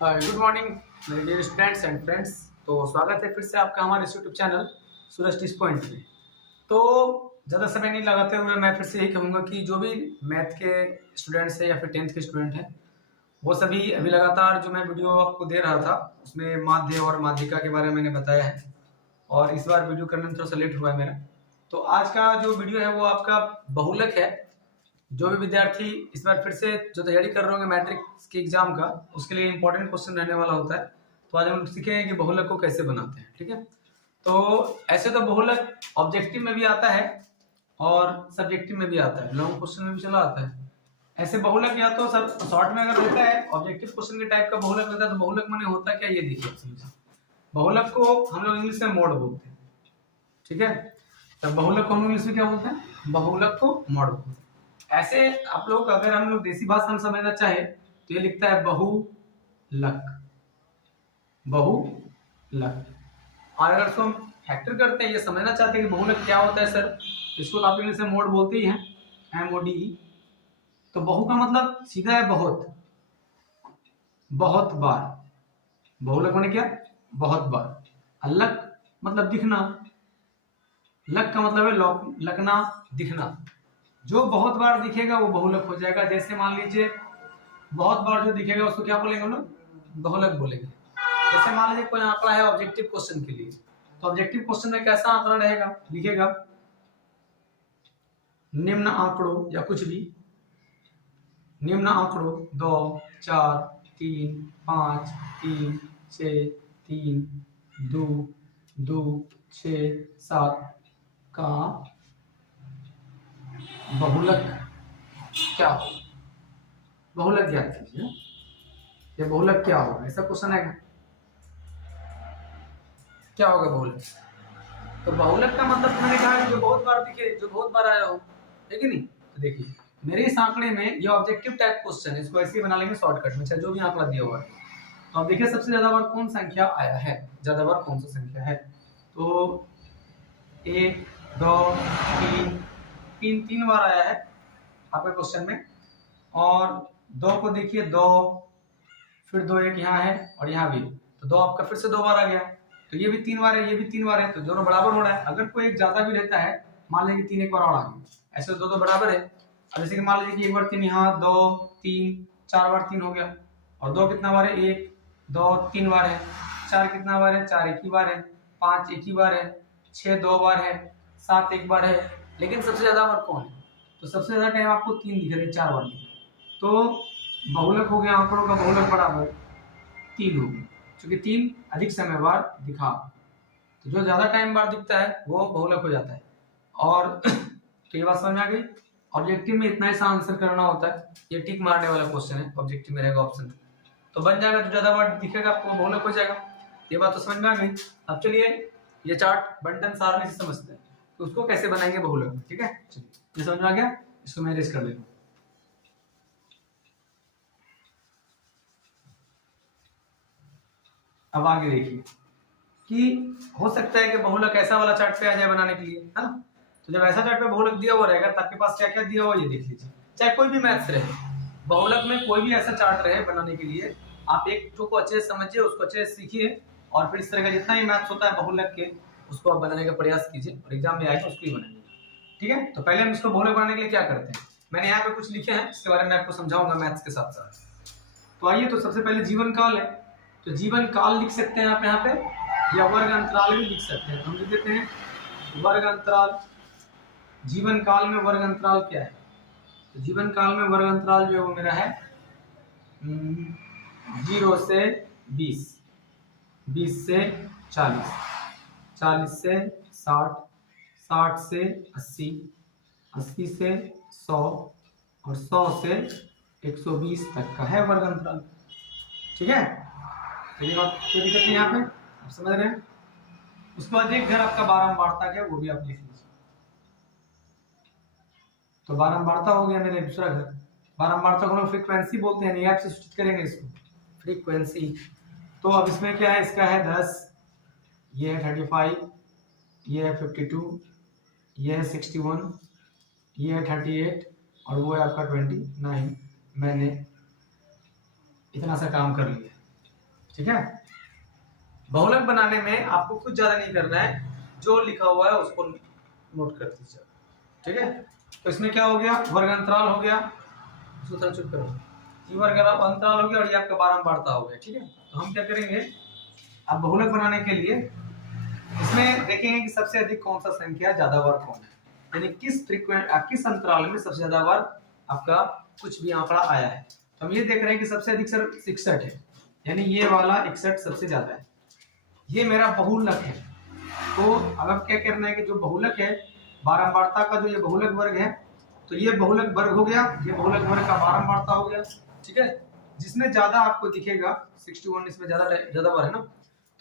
Good morning मेरे dear students and friends. तो स्वागत है फिर से आपका हमारे यूट्यूब चैनल सूरज टिच पॉइंट में। तो ज़्यादा समय नहीं लगाते हुए मैं फिर से यही कहूँगा कि जो भी मैथ के स्टूडेंट्स हैं या फिर टेंथ के स्टूडेंट हैं, वो सभी अभी लगातार जो मैं वीडियो आपको दे रहा था उसमें माध्य और माध्यिका के बारे में मैंने बताया है, और इस बार वीडियो करने में थोड़ा सा लेट हुआ है मेरा। तो आज का जो वीडियो है वो आपका बहुलक है। जो भी विद्यार्थी इस बार फिर से जो तैयारी कर रहे होंगे मैट्रिक के एग्जाम का, उसके लिए इंपॉर्टेंट क्वेश्चन रहने वाला होता है। तो आज हम लोग सीखेंगे कि बहुलक को कैसे बनाते हैं। ठीक है, तो ऐसे तो बहुलक ऑब्जेक्टिव में भी आता है और सब्जेक्टिव में भी आता है, लॉन्ग क्वेश्चन में भी चला आता है। ऐसे बहुलक या तो सब शॉर्ट में अगर होता है ऑब्जेक्टिव क्वेश्चन के टाइप का बहुलक होता है, तो बहुलक माने होता क्या ये देखिए समझिए। बहुलक को हम लोग इंग्लिश में मोड बोलते हैं। ठीक है, तब बहुलक को हम लोग इंग्लिश में क्या बोलते हैं? बहुलक को मोड बोलते हैं। ऐसे आप लोग अगर हम लोग देसी भाषा में समझना चाहे तो ये लिखता है बहुलक, बहुलक। और अगर उसको हम फैक्टर करते हैं, ये समझना चाहते हैं कि बहुलक क्या होता है सर, इसको आप इंग्लिश में मोड बोलते ही हैं, MODE। तो बहु का मतलब सीधा है बहुत, बहुत बार। बहुलक माने क्या? बहुत बार। लक मतलब दिखना, लक का मतलब है लकना, दिखना। जो बहुत बार दिखेगा वो बहुलक हो जाएगा। जैसे मान लीजिए बहुत बार जो दिखेगा उसको क्या बोलेंगे हम लोग? बहुलक बोलेंगे। जैसे मान लीजिए कोई आंकड़ा है ऑब्जेक्टिव क्वेश्चन के लिए, तो ऑब्जेक्टिव क्वेश्चन में कैसा आंकड़ा रहेगा, लिखेगा निम्न आंकड़ों या कुछ भी, निम्न आंकड़ों 2 4 3 5 3 6 3 2 2 6 7 का बहुलक क्या हो? बहुलक ज्ञात कीजिए, ये बहुलक क्या होगा? ऐसा क्वेश्चन है क्या होगा बहुलक? तो बहुलक का मतलब मैंने कहा कि जो बहुत बार दिखे, जो बहुत बार आया हो, है कि नहीं? तो देखिए मेरे इस आंकड़े में ये ऑब्जेक्टिव टाइप क्वेश्चन है, इसको ऐसे ही बना लेंगे शॉर्टकट में, चाहे जो भी आंकड़ा दिया हुआ है। तो अब देखिए सबसे ज्यादा बार कौन संख्या आया है, ज्यादा बार कौन सा संख्या है। तो 1 2 3 3 3 बार आया है आपके क्वेश्चन में। और 2 को देखिए 2, फिर 2 एक यहाँ है और यहाँ भी, तो 2 आपका फिर से 2 बार आ गया। तो ये भी 3 बार है, ये भी 3 बार है, तो दोनों बराबर हो रहा है। अगर कोई एक ज्यादा भी रहता है, मान लीजिए कि 3 एक बार और आ गया, ऐसे तो 2 बराबर है। अब जैसे कि मान लीजिए कि एक बार 3 यहाँ, 2 3 4 बार 3 हो गया, और 2 कितना बार है? 1 2 3 बार है। 4 कितना बार है? 4 एक ही बार है। 5 एक ही बार है। 6 2 बार है। 7 एक बार है। लेकिन सबसे ज्यादा बार कौन है? तो सबसे ज्यादा टाइम आपको 3 दिख रहे, 4 बार दिख रहे। तो बहुलक हो गया, आंकड़ों का बहुलक बराबर 3 हो गया, क्योंकि 3 अधिक समय बार दिखा। तो जो ज्यादा टाइम बार दिखता है वो बहुलक हो जाता है। और तो ये बात समझ में आ गई। ऑब्जेक्टिव में इतना ऐसा आंसर करना होता है, ये टिक मारने वाला क्वेश्चन है, ऑब्जेक्टिव में रहेगा ऑप्शन, तो बन जाएगा। जो ज्यादा बार दिखेगा आपको बहुलक हो जाएगा। ये बात तो समझ में आ गई। अब चलिए ये चार्ट बंटन सारणी से समझते हैं, तो उसको कैसे बनाएंगे बहुलक में। ठीक है, चलिए ये समझ में आ गया, इसको मैं इरेज कर लेता हूँ। अब आगे देखिए कि हो सकता है कि बहुलक ऐसा वाला चार्ट पे आ जाए बनाने के लिए, है ना? तो जब ऐसा चार्ट पे बहुलक दिया हुआ रहेगा तो आपके पास क्या क्या दिया हुआ ये देख लीजिए। चाहे कोई भी मैथ्स रहे, बहुलक में कोई भी ऐसा चार्ट रहे बनाने के लिए, आप एक को अच्छे से समझिए, उसको अच्छे से सीखिए, और फिर इस तरह का जितना भी मैथ्स होता है बहुलक के, उसको आप बनाने का प्रयास कीजिए, और एग्जाम में आए तो उसको ही बनाइए। ठीक है, तो पहले हम इसको बहुलक बनाने के लिए क्या करते हैं, मैंने यहाँ पे कुछ लिखे हैं, इसके बारे में आपको समझाऊंगा मैथ्स के साथ साथ। तो आइए, तो सबसे पहले जीवन काल है, तो जीवन काल लिख सकते हैं आप यहाँ पे, या वर्ग अंतराल भी लिख सकते हैं। तो हम लिख देते हैं वर्ग अंतराल। जीवन काल में वर्ग अंतराल क्या है? तो जीवन काल में वर्ग अंतराल जो है वो मेरा है 0 से 20, 20 से 40, 40 से 60, 60 से 80, 80 से 100, और 100 से 120 तक का है वर्ग अंतराल। ठीक है, तो ये बात कोई दिक्कत नहीं यहाँ पे, आप समझ रहे हैं। उसके बाद एक घर आपका बारंबारता है, वो भी आप लिख लीजिए। तो बारंबारता हो गया मेरा दूसरा घर। बारंबारता को हम फ्रीक्वेंसी बोलते हैं, नहीं आप से सूचित करेंगे इसको, फ्रीक्वेंसी। तो अब इसमें क्या है, इसका है 10, ये है 35, ये है 52, ये है 61, ये है 38, और वो है आपका 29। मैंने इतना सा काम कर लिया। ठीक है। बहुलक बनाने में आपको कुछ ज्यादा नहीं करना है, जो लिखा हुआ है उसको नोट कर दीजिए, ठीक है। तो इसमें क्या हो गया, वर्ग अंतराल हो गया, चुप करो, ये वर्ग अंतराल हो गया और ये आपका बारंबारता हो गया, ठीक है। तो हम क्या करेंगे, अब बहुलक बनाने के लिए इसमें देखेंगे कि सबसे अधिक कौन सा संख्या ज्यादा बार कौन है, यानी किस अंतराल में सबसे ज्यादा बार आपका कुछ भी आंकड़ा आया है। तो हम ये देख रहे हैं कि सबसे अधिक सर 61 है, यानी ये वाला 61 सबसे ज्यादा है, ये मेरा बहुलक है। तो अब क्या करना है कि जो बहुलक है, बारंबारता का जो ये बहुलक वर्ग है, तो ये बहुलक वर्ग हो गया, ये बहुलक वर्ग का बारंबारता हो गया, ठीक है। जिसमें ज्यादा आपको दिखेगा 61, इसमें ज्यादा बार है ना,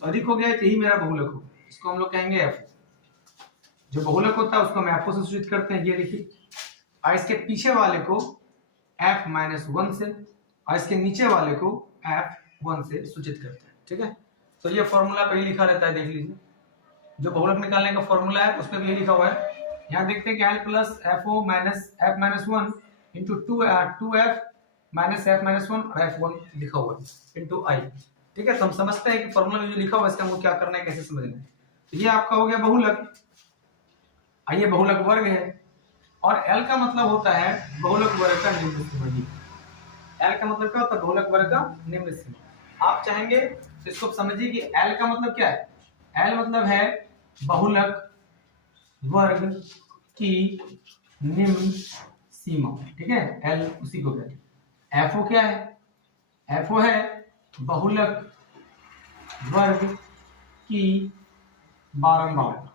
तो अधिक हो गया, यही मेरा बहुलक हो, इसको हम लोग कहेंगे एफ। जो बहुलक होता है उसको हम एफ से सूचित करते हैं, ये देखिए। और इसके पीछे वाले को f-1 से, और इसके नीचे वाले को f1 से सूचित करते हैं, ठीक है। तो ये फॉर्मूला पे ही लिखा रहता है, देख लीजिए। जो बहुलक निकालने का फॉर्मूला है उसमें भी ये लिखा हुआ है। यहाँ देखते हैं कि l plus FO minus f-1 into 2f minus f-1 और f1 लिखा हुआ है इंटू i, ठीक है। तो हम समझते हैं कि फॉर्मूला में जो लिखा हुआ है इसका हमको क्या करना है, कैसे समझना है। तो ये आपका हो गया बहुलक, ये बहुलक वर्ग है, और L का मतलब होता है बहुलक वर्ग का निम्न सीमा। L का मतलब क्या होता है, बहुलक वर्ग का निम्न सीमा। आप चाहेंगे तो इसको समझिए कि L का मतलब क्या है, L मतलब है बहुलक वर्ग की निम्न सीमा, ठीक है। L उसी को कहते हैं। FO क्या है, FO है बहुलक वर्ग की बारंबारता,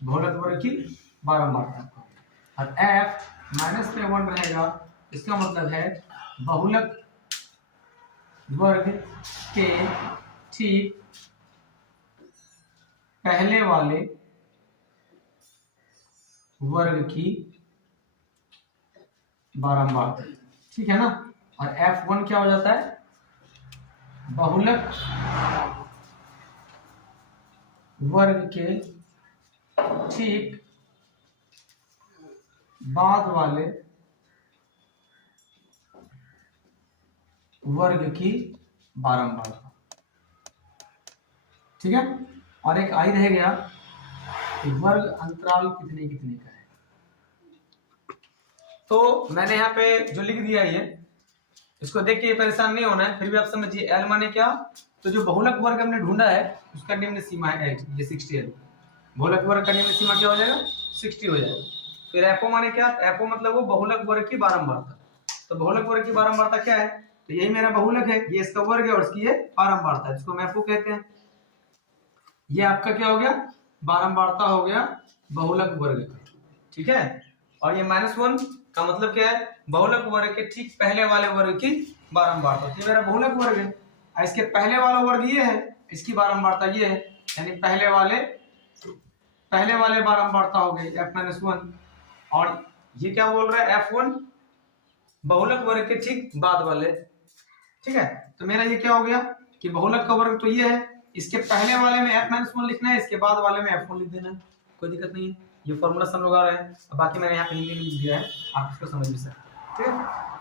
बहुलक वर्ग की बारंबारता। और f माइनस में 1 रहेगा, इसका मतलब है बहुलक वर्ग के ठीक पहले वाले वर्ग की बारंबारता, ठीक है ना। और f1 क्या हो जाता है, बहुलक वर्ग के ठीक बाद वाले वर्ग की बारंबारता, ठीक है। और एक आई रह गया कि वर्ग अंतराल कितने कितने का है। तो मैंने यहाँ पे जो लिख दिया है, ये इसको देख के परेशान नहीं होना है, फिर भी आप समझिए। एल माने क्या, तो जो बहुलक वर्ग हमने ढूंढा है उसका निम्न सीमा है 8, ये 60 है। बहुलक वर्ग का निम्न सीमा क्या हो जाएगा, 60 हो जाएगा। फिर एफओ माने क्या, एफओ मतलब वो बहुलक वर्ग की बारंबारता। तो बहुलक वर्ग की बारंबारता क्या है, तो यही मेरा बहुलक है, ये इसका वर्ग है और इसकी ये बारंबारता है, इसको हम एफओ कहते हैं। ये आपका क्या हो गया, बारंबारता हो गया बहुलक वर्ग का, ठीक है। और ये -1 का मतलब क्या है, बहुलक वर्ग के ठीक पहले वाले वर्ग की बारंबारता। ये मेरा बहुलक वर्ग है, इसके पहले वाला वर्ग ये है, इसकी बारंबारता ये है, यानी पहले वाले बारंबारता हो गई f-1। और ये क्या बोल रहा है, f1 बहुलक वर्ग के ठीक बाद वाले, ठीक है। तो मेरा ये क्या हो गया कि बहुलक का वर्ग तो ये है, इसके पहले वाले में f-1 लिखना है, इसके बाद वाले में f1 लिख देना है, कोई दिक्कत नहीं है। ये फॉर्मूला सब लोग आ रहे हैं, अब बाकी मैंने यहाँ पे हिंदी में लिख दिया है, आप इसको समझ भी सकते हैं, ठीक है।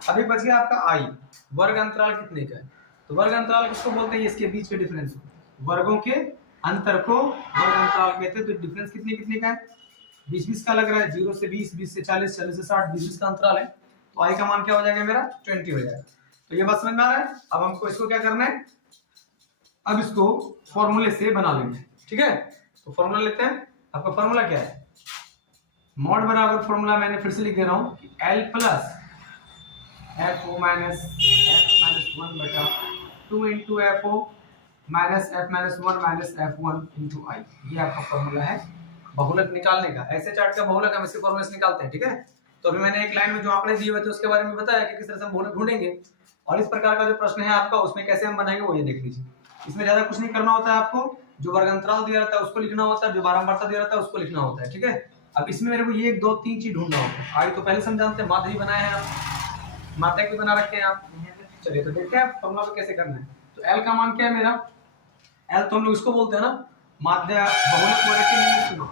अभी बच गया आपका आई, वर्ग अंतराल कितने का है। तो वर्ग अंतराल किसको बोलते हैं, इसके बीच के डिफरेंस, वर्गों के अंतर को वर्ग अंतराल कहते हैं। तो डिफरेंस कितने कितने का है, 20-20 का लग रहा है, 0 से 20, 20 से 40, 40 से 60, 20 का अंतराल है। तो आई का मान क्या हो जाएगा मेरा, 20 हो जाएगा। तो ये बात समझ में आ रहा है। अब हमको इसको क्या करना है, अब इसको फॉर्मूले से बना लेंगे, ठीक है। तो फॉर्मूला लेते हैं, आपका फॉर्मूला क्या है, मॉड बराबर फॉर्मूला मैंने फिर से लिख दे रहा हूं कि L plus FO minus f-1 बटा 2 into FO minus f-1 minus f1 into I. ये आपका फॉर्मूला है बहुलक निकालने का। ऐसे चार्ट का बहुलक हम इसके फॉर्मूले से निकालते हैं, ठीक है। तो अभी मैंने एक लाइन में जो आंकड़े दिए हुए थे उसके बारे में बताया कि किस तरह से हम बहुलक ढूंढेंगे, और इस प्रकार का जो प्रश्न है आपका उसमें कैसे हम बनाएंगे वो ये देख लीजिए। इसमें ज्यादा कुछ नहीं करना होता है आपको, जो वर्ग अंतराल दिया रहता है उसको लिखना होता है, जो बारंबारता दिया रहता है उसको लिखना होता है, ठीक है। अब इसमें मेरे को ये 1 2 3 चीज ढूंढना होता है। आई तो पहले से हम जानते हैं, माध्य बनाए हैं आप, माध्य भी बना रखे हैं आप। चलिए तो देखते हैं फॉर्मूला को कैसे करना है। तो L का मान क्या है मेरा, L तो हम लोग इसको बोलते हैं ना माध्य, बहुलक वर्ग के निम्न सीमा,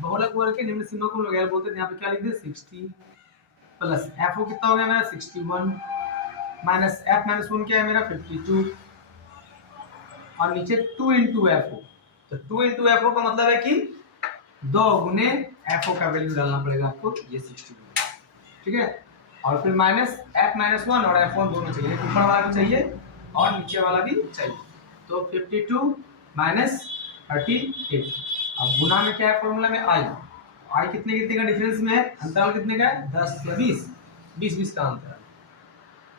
बहुलक वर्ग के निम्न सीमा को हम लोग L बोलते हैं। यहाँ पे क्या लिख दिया, 60 प्लस FO कितना हो गया मेरा 61 माइनस f-1 क्या है मेरा 52 और नीचे 2 इंटू एफ ओ। तो 2 इंटू एफ ओ का मतलब है कि 2 गुने एफ ओ का वैल्यू डालना पड़ेगा आपको, ये 62, ठीक है। और फिर माइनस एफ माइनस 1 और एफ 1 दोनों चाहिए, ऊपर वाला भी चाहिए और नीचे वाला भी चाहिए। तो 52 माइनस 38। अब गुना में क्या है फॉर्मूला में, आई। आई कितने कितने का डिफरेंस में है, अंतराल कितने का है, 10 या 20, 20 का अंतराल,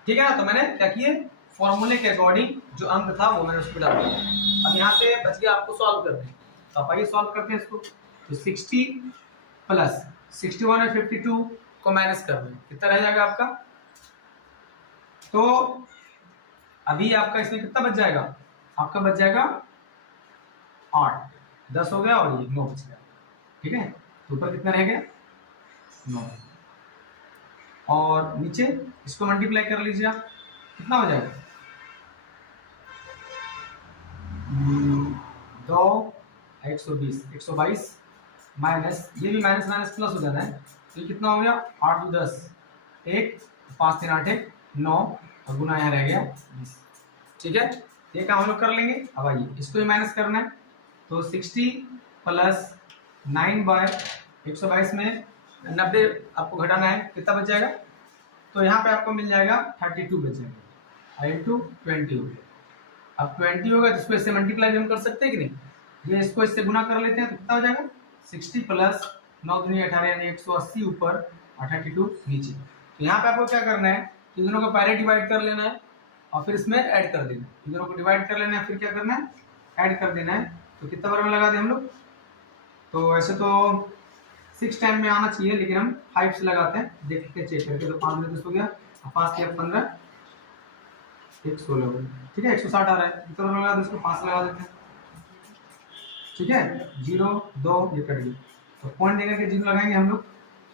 ठीक है ना। तो मैंने क्या किए, फॉर्मूले के अकॉर्डिंग जो अंक था वो मैंने उसको डाल दिया। अब यहाँ से बच गया आपको सॉल्व करने, तो आप आइए सॉल्व करते हैं इसको। तो 60 प्लस 61 और 52 को माइनस कर दें, कितना रह जाएगा आपका। तो अभी आपका इसमें कितना बच जाएगा, आपका बच जाएगा 8, 10 हो गया और ये 9 बच गया, ठीक है। तो ऊपर कितना रह गया, 9, और नीचे इसको मल्टीप्लाई कर लीजिए आप, कितना हो जाएगा, 2 120, 122 माइनस, ये भी माइनस माइनस प्लस हो जाना है, तो ये कितना हो गया, 8 2 10, 1 5 3 8 1 9 और गुना यहाँ रह गया 20, ठीक है। ये काम हम लोग कर लेंगे। अब आइए इसको भी माइनस करना है, तो 60 प्लस 9/122 में 90 आपको घटाना है, कितना बच जाएगा, तो यहाँ पे आपको मिल जाएगा 32 बच जाएगा, इंटू 20 हो गया। अब 20 होगा जिसको इससे मल्टीप्लाई भी हम कर सकते हैं कि नहीं, ये इसको इससे गुना कर लेते हैं, तो कितना हो जाएगा, 60 प्लस 9 दूनी 18 यानी 180 ऊपर और 32 नीचे। तो यहाँ पे आपको क्या करना है, इन दोनों को पहले डिवाइड कर लेना है और फिर इसमें ऐड कर देना है, इन दोनों को डिवाइड कर लेना है, फिर क्या करना है, ऐड कर देना है। तो कितना बार में लगा दें हम लोग, तो ऐसे तो 6 टाइम में आना चाहिए, लेकिन हम 5 से लगाते हैं, देखते हैं चेक करके। तो 5 में 10 हो गया, 5 से 15 1 16 हो गया, ठीक है। 160 आ रहा है, कितना बार लगा दें इसको, 5 लगा देते हैं, ठीक है। 0 2 ये कट गई, तो पॉइंट देकर के 0 लगाएंगे हम लोग,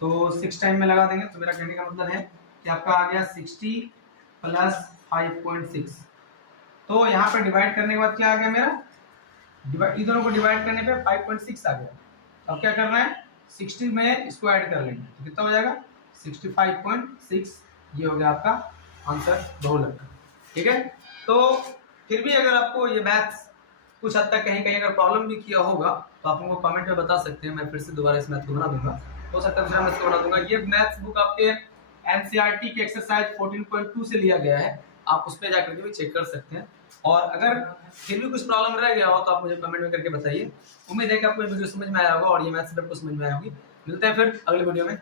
तो 6 टाइम में लगा देंगे। तो मेरा कहने का मतलब है कि आपका आ गया 60 प्लस 5.6। तो यहाँ पे डिवाइड करने के बाद क्या आ गया मेरा, इन दोनों को डिवाइड करने पे 5.6 आ गया। अब क्या करना है, 60 में इसको ऐड कर लेंगे, तो कितना हो जाएगा 65.6। ये हो गया आपका आंसर बहुलक का, ठीक है। तो फिर भी अगर आपको ये मैथ्स कुछ हद तक कहीं कहीं अगर प्रॉब्लम भी किया होगा तो आप हमको कमेंट में बता सकते हैं, मैं फिर से दोबारा इस मैथ को बना दूंगा, हो सकता है दूसरा मैथ को बना दूंगा। ये मैथ्स बुक आपके एनसीईआरटी के एक्सरसाइज 14.2 से लिया गया है, आप उस पर जाकर के भी चेक कर सकते हैं। और अगर फिर भी कुछ प्रॉब्लम रह गया हो तो आप मुझे कमेंट में करके बताइए। उम्मीद है कि आपको ये वीडियो समझ में आया होगा और ये मैथ्स आपको समझ में आया होगी। मिलते हैं फिर अगले वीडियो में।